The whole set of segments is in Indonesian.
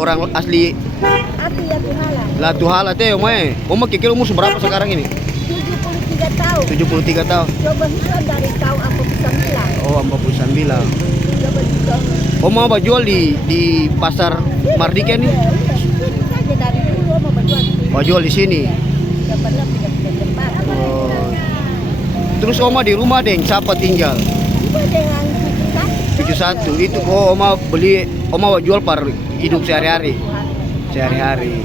Orang asli Latuhala teh, Omai. Oma kira umur berapa sekarang ini? 73 tahun. 73 tahun. Coba hilang dari tahun 49. Oh, 49. Coba hilang. Oma apa jual di pasar Mardika nih? Saja dari dulu mau berjual di sini. Oh, jual di sini. Tidak pernah pindah tempat. Oh. Terus Oma di rumah deng, siapa tinggal? Juga dengan 71. Itu Oma beli, Oma jual par hidup sehari-hari. Sehari-hari.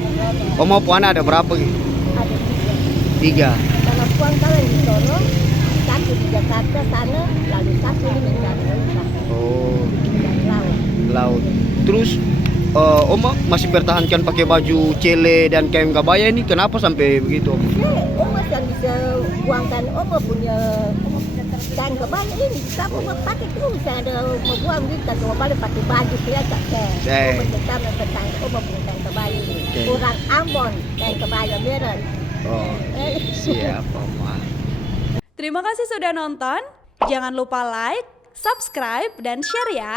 Oma puana ada berapa gitu? Ada 3. Kalau puang kalau di Solo, satu di Jakarta sana, lalu satu di Mencari. Oh, Dan laut. laut. Terus Oma masih pertahankan pakai baju cele dan kain kebaya ini, kenapa sampai begitu? Oma yang bisa buangkan Oma punya kain kebaya ini, kita Oma pakai terus. Ada mau buang kita cuma balik pakai baju kelihatan kan. Oma tetap mempertahankan Oma punya kain kebaya ini. Orang Ambon kain kebaya merah. Oh, siap Oma. Terima kasih sudah nonton. Jangan lupa like, subscribe, dan share ya.